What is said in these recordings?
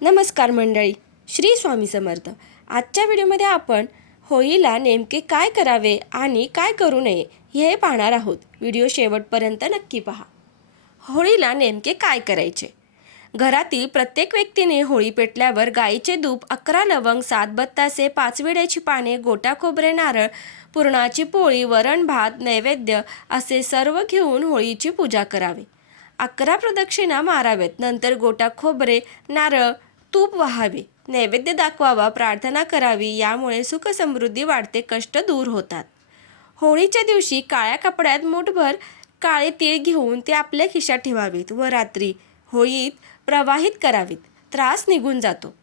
नमस्कार मंडळी, श्री स्वामी समर्थ। आजच्या व्हिडिओमध्ये आपण होळीला नेमके काय करावे आणि काय करू नये हे पाहणार आहोत। व्हिडिओ शेवटपर्यंत नक्की पहा। होळीला नेमके काय करायचे? घरातील प्रत्येक व्यक्तीने होळी पेटल्यावर गाईचे दूध, 11 लवंग, 7 बत्तासे, 5 विड्याची पाने, गोटा खोबरे, नारळ, पुरणाची पोळी, वरण भात, नैवेद्य असे सर्व घेऊन होळीची पूजा करावी। 11 प्रदक्षिणा माराव्यात। नंतर गोटा खोबरे, नारळ, तूप वाहावे, नैवेद्य दाखवावा, प्रार्थना करावी। यामुळे सुख समृद्धी वाढते, कष्ट दूर होतात। होळीच्या दिवशी काळ्या कपड्यात मूठभर काळे तीळ घेऊन ते आपल्या खिशात ठेवावीत व रात्री होळीत प्रवाहित करावीत, त्रास निघून जातो।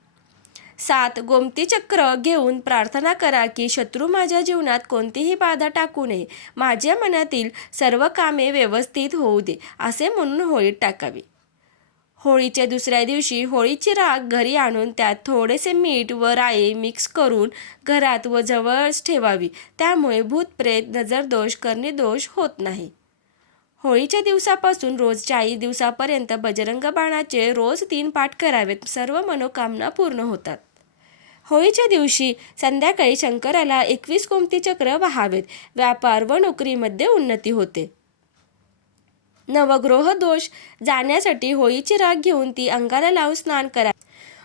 7 गोमती चक्र घेऊन प्रार्थना करा की शत्रू माझ्या जीवनात कोणतीही बाधा टाकू नये, माझ्या मनातील सर्व कामे व्यवस्थित होऊ दे, असे म्हणून होळीत टाकावी। होळीच्या दुसऱ्या दिवशी होळीची राख घरी आणून त्यात थोडेसे मीठ व राई मिक्स करून घरात व जवळच ठेवावी। त्यामुळे भूत प्रेत, नजरदोष, कर्णदोष होत नाही। होळीच्या दिवसापासून रोज 40 दिवसापर्यंत बजरंग बाणाचे रोज 3 पाठ करावेत, सर्व मनोकामना पूर्ण होतात। होळीच्या दिवशी संध्याकाळी शंकराला 21 गोमती चक्र वाहावेत, व्यापार व नोकरीमध्ये उन्नती होते। नवग्रह दोष जाण्यासाठी होळीची राख घेऊन ती अंगाला लावून स्नान करा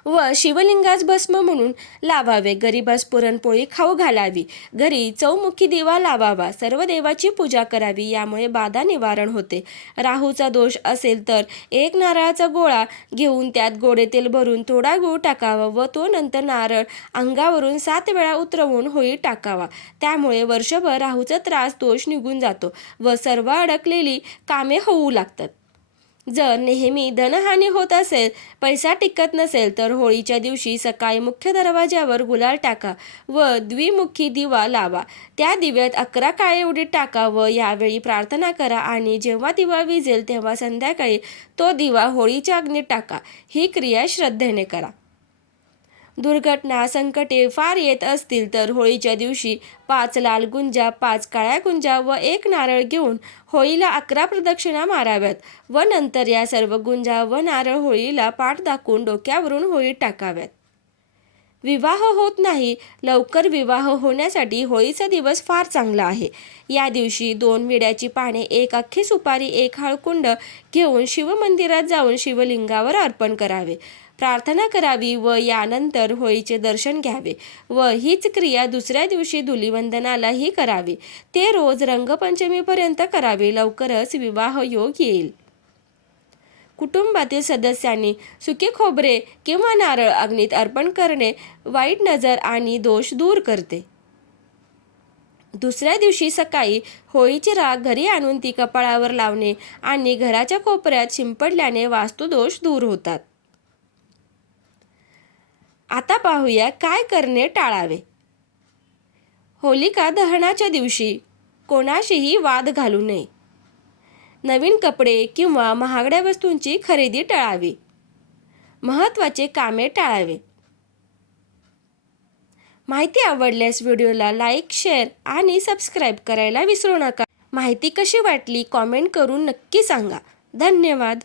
व शिवलिंगास भस्म म्हणून लावावे। गरीबास पुरणपोळी खाऊ घालावी, घरी चौमुखी दिवा लावावा, सर्व देवाची पूजा करावी, यामुळे बाधा निवारण होते। राहूचा दोष असेल तर 1 नारळाचा गोळा घेऊन त्यात गोडे तेल भरून थोडा गूळ टाकावा व तो नंतर नारळ अंगावरून 7 वेळा उतरवून होळीत टाकावा। त्यामुळे वर्षभर राहूचा त्रास दोष निघून जातो व सर्व अडकलेली कामे होऊ लागतात। जर नेहमी धनहानी होत असेल, पैसा टिकत नसेल तर होळीच्या दिवशी सकाळी मुख्य दरवाज्यावर गुलाल टाका व द्विमुखी दिवा लावा। त्या दिव्यात 11 काळे उडीद टाका व यावेळी प्रार्थना करा आणि जेव्हा दिवा विझेल तेव्हा संध्याकाळी तो दिवा होळीच्या अग्नीत टाका। ही क्रिया श्रद्धेने करा। दुर्घटना, संकटे फार येत असतील तर होळीच्या दिवशी 5 लाल गुंजा, 5 काळ्या गुंजा व 1 नारळ घेऊन होळीला 11 प्रदक्षिणा माराव्यात व नंतर या सर्व गुंजा व नारळ होळीला पाठ दाखवून डोक्यावरून होळीत टाकाव्यात। विवाह होत नाही, लवकर विवाह होण्यासाठी होळीचा दिवस फार चांगला आहे। या दिवशी 2 विड्याची पाने, 1 अख्खी सुपारी, 1 हळकुंड घेऊन शिवमंदिरात जाऊन शिवलिंगावर अर्पण करावे, प्रार्थना करावी व यानंतर होळीचे दर्शन घ्यावे व हीच क्रिया दुसऱ्या दिवशी धुलिवंदनालाही करावी। ते रोज रंगपंचमीपर्यंत करावे, लवकरच विवाह योग येईल। कुटुंबातील सदस्यांनी सुके खोबरे किंवा नारळ अग्नीत अर्पण करणे वाईट नजर आणि दोष दूर करते। दुसऱ्या दिवशी सकाळी होळीची राख घरी आणून ती कपाळावर लावणे आणि घराच्या कोपऱ्यात शिंपडल्याने वास्तुदोष दूर होतात। आता पाहूया काय करणे टाळावे। होलिका दहनाच्या दिवशी कोणाशीही वाद घालू नये। नवीन कपडे किंवा महागड्या वस्तूंची खरेदी टाळावी। महत्त्वाचे कामे टाळावे। माहिती आवडल्यास व्हिडिओला लाईक, शेअर आणि सबस्क्राईब करायला विसरू नका। माहिती कशी वाटली कॉमेंट करून नक्की सांगा। धन्यवाद।